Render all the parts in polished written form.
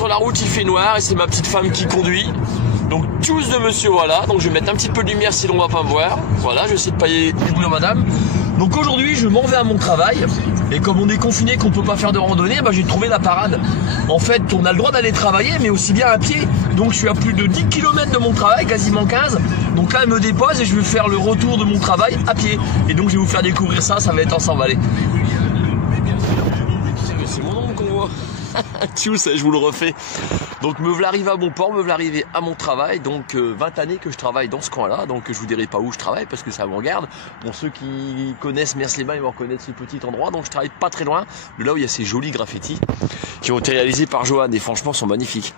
sur la route, il fait noir et c'est ma petite femme qui conduit. Donc tous de monsieur, voilà. Donc je vais mettre un petit peu de lumière si l'on va pas me voir. Voilà, je vais essayer de pailler du boulot madame. Donc aujourd'hui je m'en vais à mon travail. Et comme on est confiné, qu'on peut pas faire de randonnée, bah, j'ai trouvé la parade. En fait, on a le droit d'aller travailler, mais aussi bien à pied. Donc je suis à plus de 10 km de mon travail, quasiment 15. Donc là elle me dépose et je vais faire le retour de mon travail à pied. Et donc je vais vous faire découvrir ça, ça va être ensemble, allez. C'est mon nom qu'on voit. Tu sais, je vous le refais. Donc me voilà arrivé à bon port, me voilà arrivé à mon travail. Donc 20 années que je travaille dans ce coin-là. Donc je vous dirai pas où je travaille parce que ça me regarde. Bon, ceux qui connaissent Mers-les-Bains, ils vont reconnaître ce petit endroit. Donc je travaille pas très loin de là où il y a ces jolis graffitis qui ont été réalisés par Johan et franchement sont magnifiques.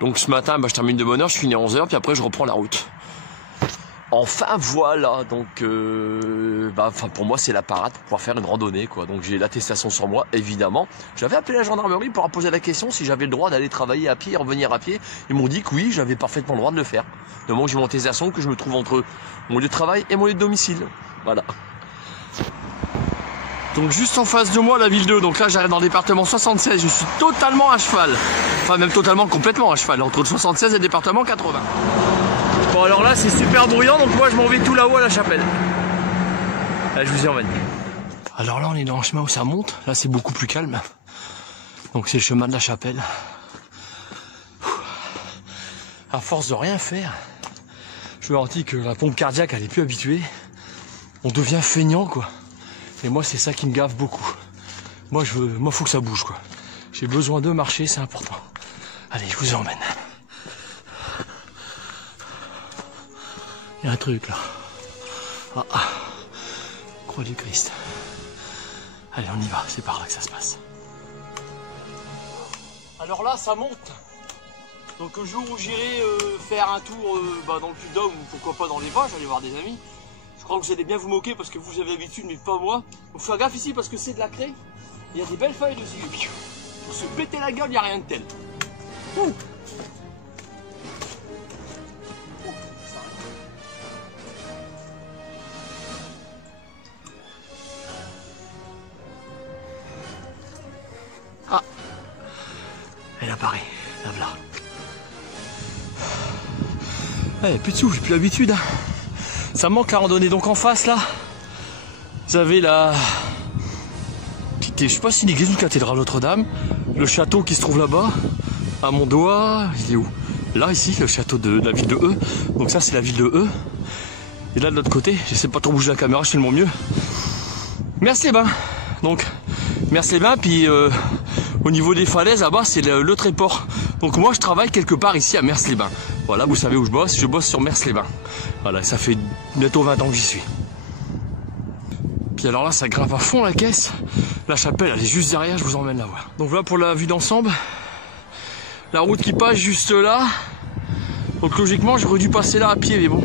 Donc ce matin, bah, je termine de bonne heure, je finis à 11h, puis après je reprends la route. Enfin voilà, donc pour moi c'est la parade pour pouvoir faire une randonnée quoi. Donc j'ai l'attestation sur moi évidemment. J'avais appelé la gendarmerie pour leur poser la question si j'avais le droit d'aller travailler à pied et revenir à pied. Ils m'ont dit que oui, j'avais parfaitement le droit de le faire. De moment que j'ai mon attestation, que je me trouve entre mon lieu de travail et mon lieu de domicile. Voilà. Donc juste en face de moi la ville 2, donc là j'arrive dans le département 76, je suis totalement à cheval. Enfin même totalement, complètement à cheval, entre le 76 et le département 80. Bon alors là c'est super bruyant, donc moi je m'en vais tout là-haut à la chapelle. Allez, je vous y emmène. Alors là on est dans un chemin où ça monte, là c'est beaucoup plus calme. Donc c'est le chemin de la chapelle. À force de rien faire, je me dis que la pompe cardiaque elle est plus habituée. On devient feignant quoi. Et moi c'est ça qui me gave beaucoup. Moi faut que ça bouge quoi. J'ai besoin de marcher, c'est important. Allez, je vous emmène. Il y a un truc là. Croix du Christ. Allez, on y va, c'est par là que ça se passe. Alors là, ça monte. Donc le jour où j'irai faire un tour dans le Puy-de-Dôme ou pourquoi pas dans les Vosges, j'allais voir des amis. Je crois que vous allez bien vous moquer parce que vous avez l'habitude, mais pas moi. Donc faire gaffe ici parce que c'est de la craie. Il y a des belles feuilles dessus. Pour se péter la gueule, il n'y a rien de tel. Ouh. Ah, elle apparaît, là voilà. Il n'y a plus de sous, j'ai plus l'habitude. Hein. Ça manque la randonnée. Donc en face là, vous avez la petite, je sais pas si c'est une église ou une cathédrale Notre-Dame, le château qui se trouve là-bas, à mon doigt, il est où? Là ici, le château de la ville de Eu. Donc ça c'est la ville de Eu. Et là de l'autre côté, j'essaie pas trop bouger la caméra, je fais de mon mieux. Mers-les-Bains. Donc Mers-les-Bains, puis au niveau des falaises là-bas c'est le Tréport. Donc moi je travaille quelque part ici à Mers-les-Bains. Voilà, vous savez où je bosse sur Mers-les-Bains. Voilà, ça fait bientôt 20 ans que j'y suis. Puis alors là ça grimpe à fond la caisse. La chapelle elle est juste derrière, je vous emmène la voir. Donc voilà pour la vue d'ensemble. La route qui passe juste là. Donc logiquement j'aurais dû passer là à pied, mais bon.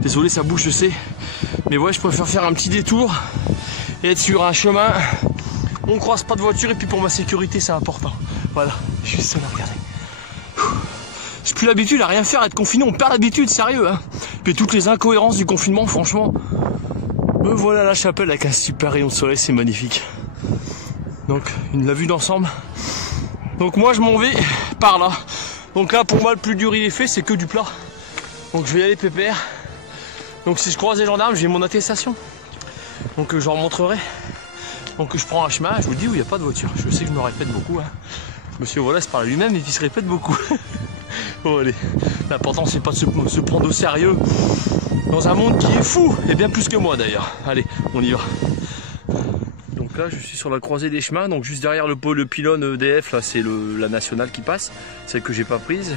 Désolé ça bouge je sais. Mais ouais, je préfère faire un petit détour et être sur un chemin. On croise pas de voiture et puis pour ma sécurité c'est important. Voilà, juste ça là, regardez. J'ai plus l'habitude à rien faire, à être confiné, on perd l'habitude, sérieux hein. Puis toutes les incohérences du confinement, franchement. Me voilà la chapelle avec un super rayon de soleil, c'est magnifique. Donc la vue d'ensemble. Donc moi je m'en vais par là. Donc là pour moi le plus dur il est fait, c'est que du plat. Donc je vais y aller pépère. Donc si je croise les gendarmes, j'ai mon attestation. Donc je leur montrerai. Donc je prends un chemin, je vous dis où il n'y a pas de voiture. Je sais que je me répète beaucoup. Hein. Monsieur Wallace parle lui-même et il se répète beaucoup. Bon allez, l'important c'est pas de se prendre au sérieux dans un monde qui est fou, et bien plus que moi d'ailleurs. Allez, on y va. Donc là je suis sur la croisée des chemins, donc juste derrière le pylône EDF, là c'est la nationale qui passe, celle que j'ai pas prise.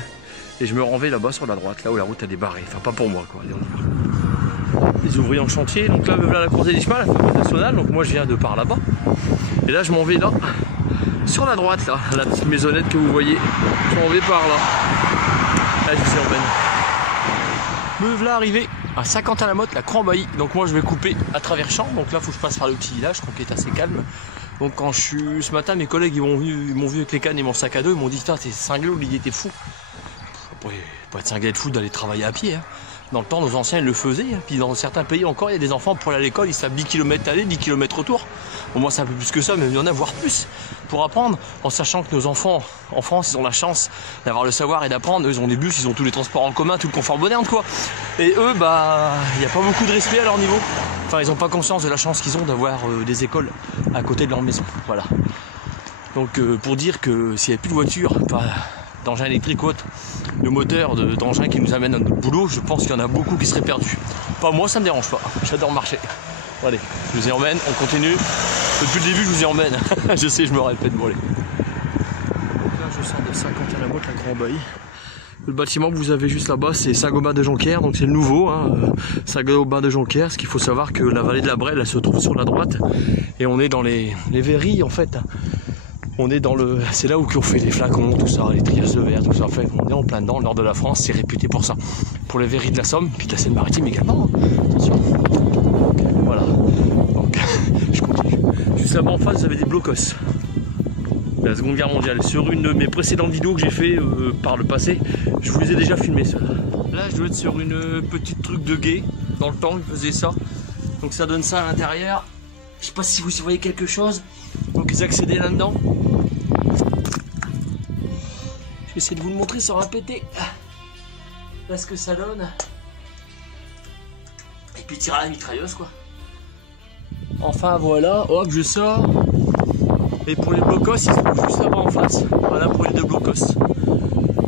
Et je me renvais là-bas sur la droite, là où la route elle est barrée. Enfin pas pour moi quoi, allez, on y va. Les ouvriers en chantier, donc là la croisée des chemins, la fameuse nationale, donc moi je viens de par là-bas. Et là je m'en vais là, sur la droite là, la petite maisonnette que vous voyez. Je m'en vais par là. Là je suis en peine. Me voilà arrivé à 50 à la motte, la Crambailly. Donc moi je vais couper à travers champs. Donc là il faut que je passe par le petit village, je crois qu'il est assez calme. Donc quand je suis ce matin, mes collègues ils m'ont vu avec les cannes et mon sac à dos, ils m'ont dit putain t'es cinglé, Olivier t'es fou. Pour être cinglé de fou d'aller travailler à pied. Hein. Dans le temps nos anciens ils le faisaient. Hein. Puis dans certains pays encore il y a des enfants pour aller à l'école, ils savent 10 km aller, 10 km retour. Au moins c'est un peu plus que ça, mais il y en a voire plus pour apprendre, en sachant que nos enfants en France, ils ont la chance d'avoir le savoir et d'apprendre. Eux, ils ont des bus, ils ont tous les transports en commun, tout le confort moderne, quoi. Et eux, bah, il n'y a pas beaucoup de respect à leur niveau. Enfin, ils n'ont pas conscience de la chance qu'ils ont d'avoir des écoles à côté de leur maison. Voilà. Donc, pour dire que s'il n'y avait plus de voiture, d'engins électriques ou autres, de moteurs, d'engins qui nous amènent à notre boulot, je pense qu'il y en a beaucoup qui seraient perdus. Pas moi, ça me dérange pas. J'adore marcher. Bon, allez, je vous y emmène, on continue. Depuis le début, je vous y emmène. Je sais, je me répète, bon allez. Donc là, je sors de 50 à la boîte, la Grand Bailly. Le bâtiment que vous avez juste là-bas, c'est Saint-Gobain de Jonquière, donc c'est le nouveau, hein, Saint-Gobain de Jonquière. Ce qu'il faut savoir que la vallée de la Brelle, elle se trouve sur la droite, et on est dans les verries en fait. On est dans le, c'est là où on fait les flacons, tout ça, les triages de verre, tout ça. En fait, on est en plein dedans. Le nord de la France, c'est réputé pour ça, pour les verries de la Somme, puis de la Seine-Maritime également. Attention. Donc, voilà. Donc, je continue. Juste là-bas en face, vous avez des blocos. La Seconde Guerre mondiale. Sur une de mes précédentes vidéos que j'ai fait par le passé, je vous les ai déjà filmés ceux-là. Là, je dois être sur une petite truc de guet. Dans le temps, ils faisaient ça. Donc ça donne ça à l'intérieur. Je sais pas si vous y voyez quelque chose. Donc ils accédaient là-dedans. Je vais essayer de vous le montrer sans répéter. Là ce que ça donne. Et puis tirer à la mitrailleuse quoi. Enfin voilà, hop je sors. Et pour les blocos, ils se trouvent juste là-bas en face. Voilà pour les deux blocos.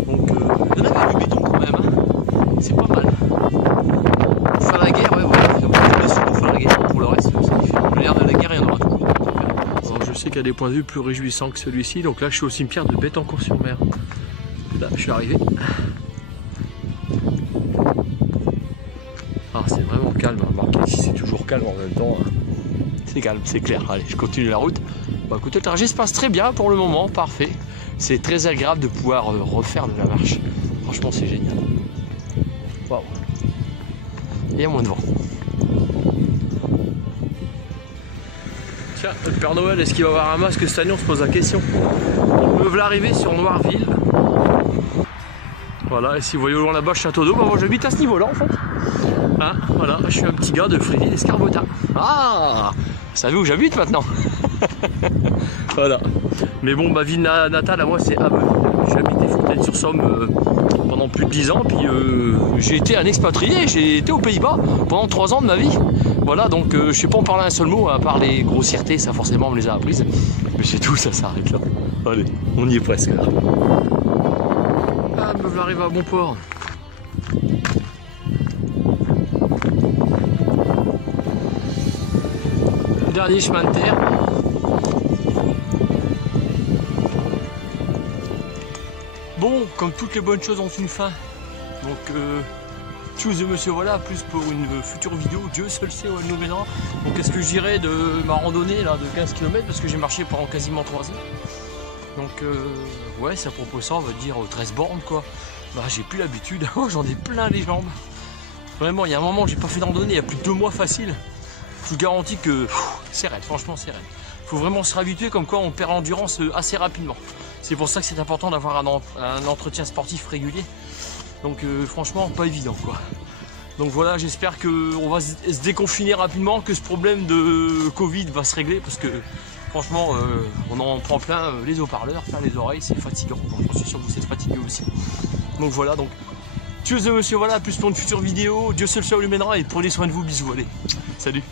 Donc il y en avait du béton quand même. Hein. C'est pas mal. Pour faire la guerre, ouais voilà. Il y a beaucoup de blessures pour faire la guerre. Pour le reste, c'est différent. L'air de la guerre, il y en aura toujours. Alors, je sais qu'il y a des points de vue plus réjouissants que celui-ci. Donc là, je suis au cimetière de Bettencourt-sur-Mer. Là, je suis arrivé. Ah, c'est vraiment calme. Remarquez, ici, c'est toujours calme en même temps. C'est calme, c'est clair. Allez, je continue la route. Bah, écoutez, le trajet se passe très bien pour le moment. Parfait. C'est très agréable de pouvoir refaire de la marche. Franchement, c'est génial. Waouh. Et il y a moins de vent. Tiens, le Père Noël, est-ce qu'il va avoir un masque cette année? On se pose la question. On peut l'arriver sur Noirville. Voilà, et si vous voyez au loin là-bas Château d'Eau, bah moi j'habite à ce niveau-là en fait. Hein, voilà, je suis un petit gars de Fréville-Escarbotin. Ah, vous savez où j'habite maintenant. Voilà. Mais bon, ma ville natale à moi c'est Aveux. J'ai habité Fontaine-sur-Somme pendant plus de 10 ans, puis j'ai été un expatrié, j'ai été aux Pays-Bas pendant 3 ans de ma vie. Voilà, donc je sais pas en parler un seul mot, à part les grossièretés, ça forcément on me les a apprises. Mais c'est tout, ça s'arrête là. Allez, on y est presque là. Ah, me voilà arrivé à bon port. Dernier chemin de terre. Bon, comme toutes les bonnes choses ont une fin. Donc, choose monsieur voilà, plus pour une future vidéo, Dieu seul sait où elle nous mènera. Donc, est-ce que j'irai de ma randonnée là, de 15 km parce que j'ai marché pendant quasiment 3 heures. Donc, ouais, ça propose ça, on va dire 13 bornes quoi. Bah, j'ai plus l'habitude, j'en ai plein les jambes. Vraiment, il y a un moment, j'ai pas fait de randonnée, il y a plus de 2 mois facile. Je vous garantis que c'est raide, franchement, c'est raide. Faut vraiment se réhabituer, comme quoi on perd l'endurance assez rapidement. C'est pour ça que c'est important d'avoir un entretien sportif régulier. Donc franchement pas évident quoi. Donc voilà, j'espère qu'on va se déconfiner rapidement, que ce problème de Covid va se régler parce que franchement on en prend plein les haut-parleurs, plein les oreilles, c'est fatigant. Je suis sûr que vous êtes fatigué aussi. Donc voilà, donc tueuse de monsieur voilà, plus pour une future vidéo, Dieu seul sait où le mènera et prenez soin de vous, bisous, allez, salut.